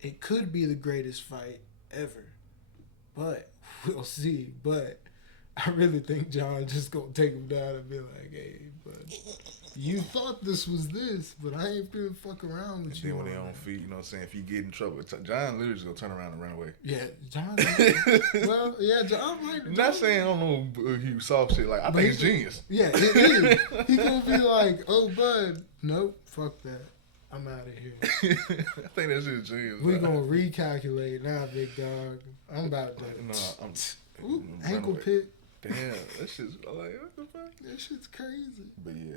It could be the greatest fight ever, but we'll see. But I really think John just gonna take him down and be like, "Hey, but you thought this was this, but I ain't finna fuck around with And you." then when they on feet, you know what I'm saying? If you get in trouble, John literally just gonna turn around and run away. Yeah, John. Well, yeah, John might. I'm not saying I don't know he soft shit. Like I think he's genius. Yeah, it is. He gonna be like, "Oh, bud, nope, fuck that. I'm out of here." I think that shit's genius. We gonna recalculate now, big dog. I'm about to. No, Ooh, run ankle away. pick. Damn, that shit's like, what the fuck? That shit's crazy. But yeah,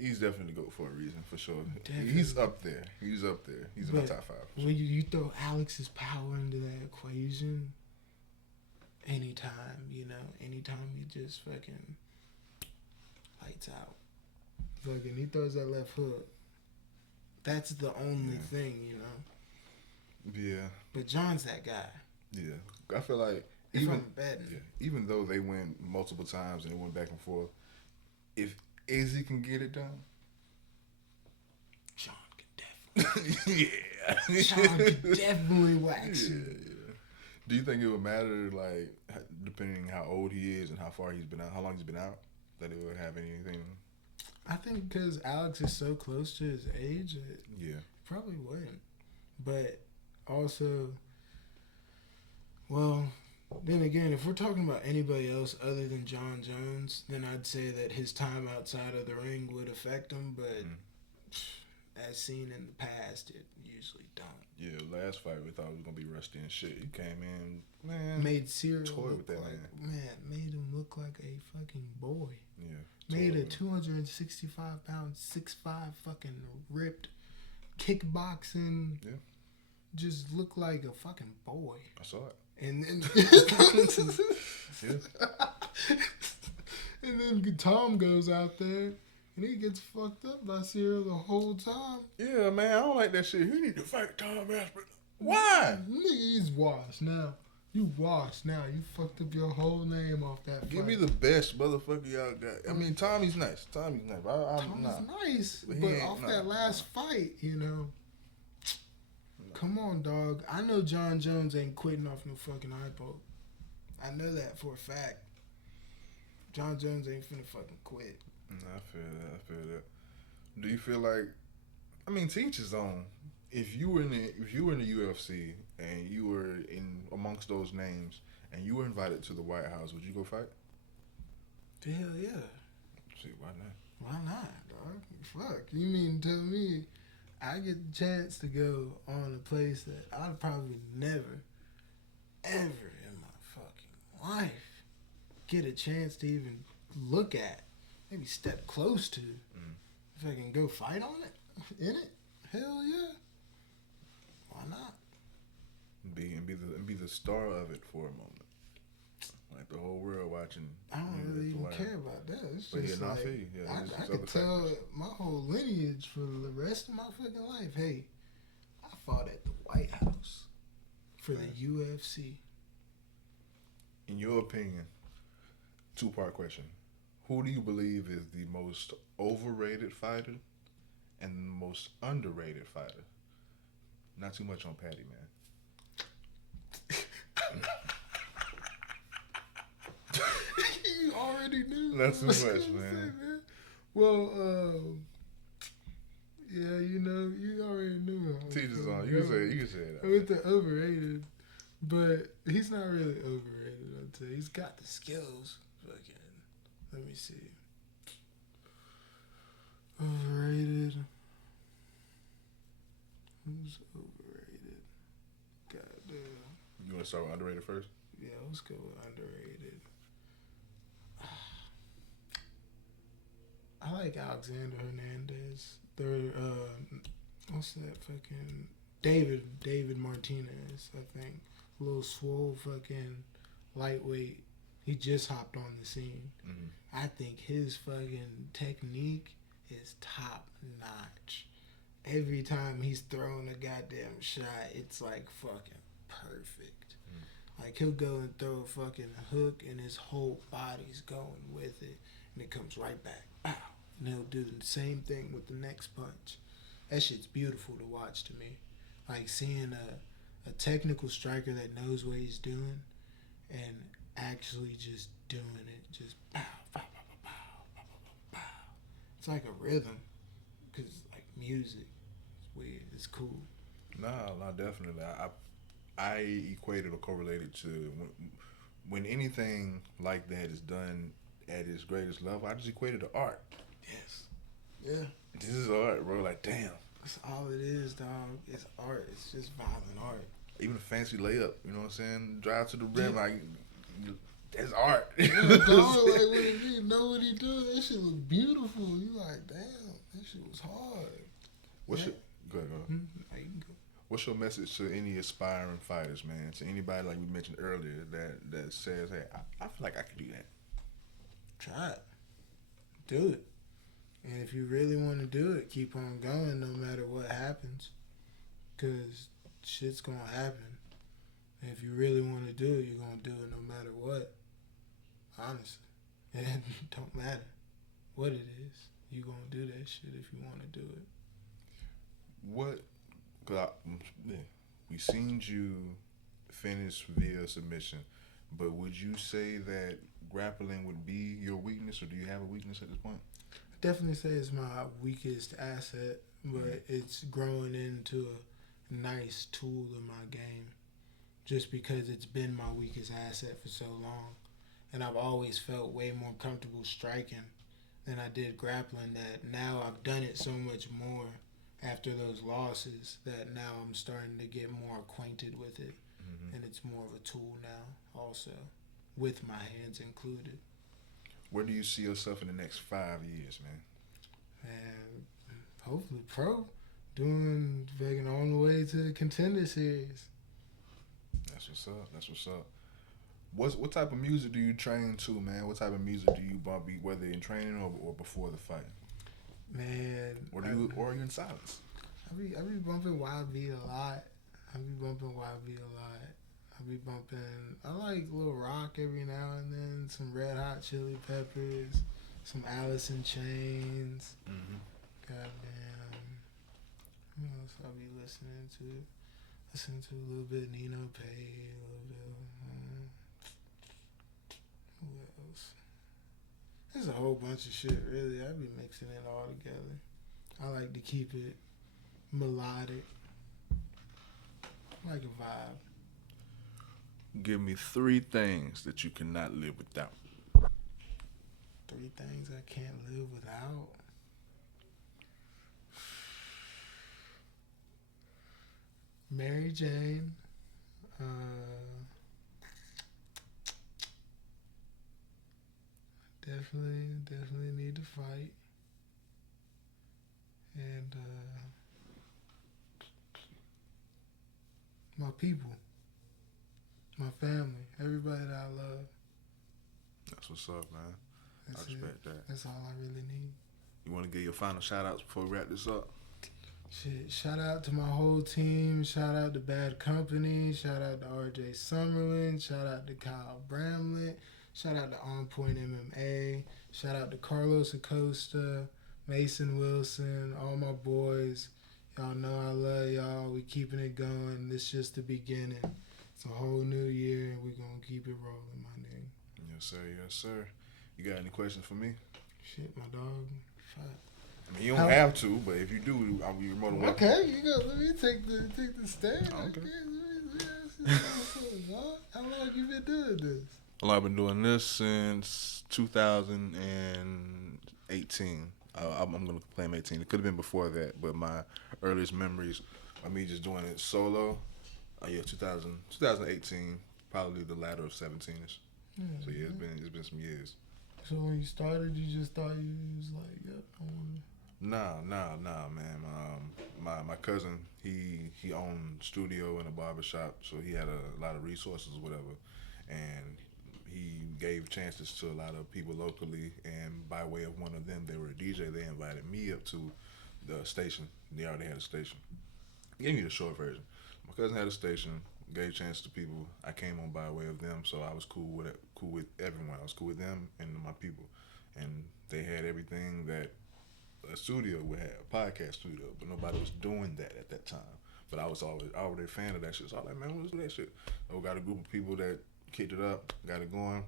he's definitely GOAT for a reason, for sure. Definitely. He's up there. He's up there. He's in my top 5. When you throw Alex's power into that equation, anytime he just fucking lights out. Fucking, he throws that left hook. That's the only thing, you know. Yeah. But John's that guy. Yeah. I feel like even though they win multiple times and they went back and forth, if Izzy can get it done, Sean can definitely. yeah. Sean can definitely wax you. Yeah. Do you think it would matter, like, depending how old he is and how far he's been out, how long he's been out, that it would have anything? I think because Alex is so close to his age, it probably wouldn't. But also, well, then again, if we're talking about anybody else other than John Jones, then I'd say that his time outside of the ring would affect him. But as seen in the past, it usually don't. Yeah, last fight we thought it was gonna be rusty and shit. He came in, man, made Cyril toy look with that like made him look like a fucking boy. Yeah, Made a 265 pound, 6'5" fucking ripped kickboxing. Yeah. Just look like a fucking boy. I saw it. And then Yeah. and then Tom goes out there and he gets fucked up by Cyril the whole time. Yeah, man, I don't like that shit. He need to fight Tom Aspin. Why? Nigga, he's washed now. You washed now. You fucked up your whole name off that fight. Give me the best motherfucker y'all got. I mean, Tommy's nice. Tommy's nice. Tommy's nice, but off that last fight, you know. Come on, dog. I know John Jones ain't quitting off no fucking hypo. I know that for a fact. John Jones ain't finna fucking quit. I feel that. Do you feel like, I mean, to each his own. If you were in the UFC and you were in amongst those names and you were invited to the White House, would you go fight? Hell yeah. See, why not? Why not, dog? Fuck. You mean tell me I get the chance to go on a place that I'd probably never, ever in my fucking life get a chance to even look at, maybe step close to. If I can go fight on it, in it, hell yeah. Why not? Be the star of it for a moment. Like the whole world watching. I don't really even care about that. It's But just yeah, like, I could tell my whole lineage for the rest of my fucking life, hey, I fought at the White House for the UFC. In your opinion, 2-part question. Who do you believe is the most overrated fighter and the most underrated fighter? Not too much on Patty, man. You already knew. Not too much, man. Well, yeah, you know, you already knew. Teachers on. You can say that. With the overrated, but he's not really overrated. I'll tell you, he's got the skills. Fucking, let me see. Overrated. Who's overrated? Goddamn. You want to start with underrated first? Yeah, let's go with underrated. I like Alexander Hernandez. What's that fucking David Martinez, I think. A little swole fucking lightweight. He just hopped on the scene. I think his fucking technique is top notch. Every time he's throwing a goddamn shot, it's like fucking perfect. Like he'll go and throw a fucking hook and his whole body's going with it. And it comes right back. Bow. And he'll do the same thing with the next punch. That shit's beautiful to watch to me. Like seeing a technical striker that knows what he's doing and actually just doing it. Just pow, pow, pow, pow, pow, pow, pow. It's like a rhythm. Because it's like music. It's weird. It's cool. No, definitely. I equated or correlated to when anything like that is done at its greatest level, I just equated to art. Yes. Yeah. This is art, bro. Like, damn. That's all it is, dog. It's art. It's just violent art. Even a fancy layup, you know what I'm saying? Drive to the rim, like, That's art. Yeah, dog, like when a nigga know what he doing, that shit was beautiful. You like, damn, that shit was hard. What's yeah. Go ahead. There you go. What's your message to any aspiring fighters, man? To anybody like we mentioned earlier that says, "Hey, I feel like I could do that." Try it. Do it. And if you really want to do it, keep on going no matter what happens. Because shit's going to happen. And if you really want to do it, you're going to do it no matter what. Honestly. It don't matter what it is. You're going to do that shit if you want to do it. What? Cause we seen you finish via submission, but would you say that grappling would be your weakness, or do you have a weakness at this point? I definitely say it's my weakest asset, but it's growing into a nice tool in my game just because it's been my weakest asset for so long. And I've always felt way more comfortable striking than I did grappling, that now I've done it so much more after those losses that now I'm starting to get more acquainted with it. And it's more of a tool now also, with my hands included. Where do you see yourself in the next 5 years, man? And hopefully pro, begging on the way to the Contender Series. That's what's up. That's what's up. What type of music do you train to, man? What type of music do you bump, whether in training or before the fight? Man, Or are you in silence? I be bumping YB a lot. I be bumping. I like a little rock every now and then. Some Red Hot Chili Peppers, some Alice in Chains. Goddamn. What else I be listening to? Listen to a little bit of Nino Pay, a little bit of, who else? There's a whole bunch of shit, really. I be mixing it all together. I like to keep it melodic. I like a vibe. Give me 3 things that you cannot live without. 3 things I can't live without. Mary Jane. Definitely need to fight. And my people. My family. Everybody that I love. That's what's up, man. That's I respect that. That's all I really need. You want to give your final shout-outs before we wrap this up? Shit, shout out to my whole team. Shout out to Bad Company. Shout out to RJ Summerlin. Shout out to Kyle Bramlett. Shout out to On Point MMA. Shout out to Carlos Acosta, Mason Wilson, all my boys. Y'all know I love y'all. We keeping it going. This just the beginning. It's a whole new year, and we're going to keep it rolling, my nigga. Yes, sir. Yes, sir. You got any questions for me? Shit, my dog. Fuck. I mean, you don't have to, but if you do, I'll be more than welcome. Okay, you go. Let me take the stand. Okay. How long you been doing this? Well, I've been doing this since 2018. I'm going to claim 18. It could have been before that, but my earliest memories of me just doing it solo, 2018, probably the latter of 17ish. So yeah, it's been some years. So when you started, you just thought you was like, yep, I want to. Nah, man. My cousin, he owned a studio and a barbershop, so he had a lot of resources or whatever, and he gave chances to a lot of people locally, and by way of one of them, they were a DJ, they invited me up to the station. They already had a station. Give me the short version. My cousin had a station, gave chance to people. I came on by way of them, so I was cool with everyone. I was cool with them and my people, and they had everything that a studio would have, a podcast studio, but nobody was doing that at that time. But I was already a fan of that shit. So I was like, man, let's do that shit. So we got a group of people that kicked it up, got it going,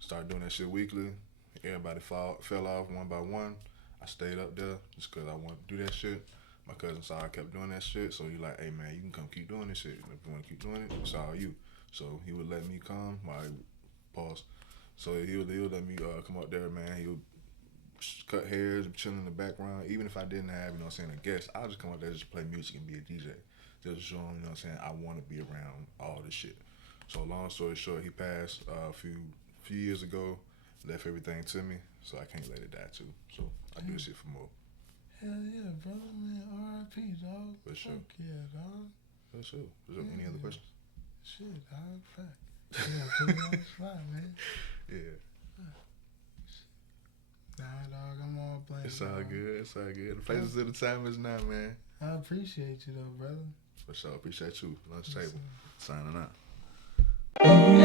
started doing that shit weekly. Everybody fell off one by one. I stayed up there just because I wanted to do that shit. My cousin saw I kept doing that shit, so he like, hey man, you can come keep doing this shit. If you want to keep doing it, it's all you. So he would let me come. Pause. So he would let me come up there, man. He would cut hairs, chill in the background. Even if I didn't have, a guest, I'll just come up there just play music and be a DJ. Just show him, I want to be around all this shit. So long story short, he passed a few years ago. Left everything to me, so I can't let it die too. So I do this shit for more. Hell yeah, brother, man. R.I.P., dog. For sure. Fuck yeah, dog. For sure. Any other questions? Shit, dog. Fact. Yeah, put me on the spot, man. Yeah. Nah, dog, I'm all blamed. It's all dog. good. It's all good. The places of the time is now, man. I appreciate you, though, brother. For sure. Appreciate you. Lunch table. Signing out. Oh,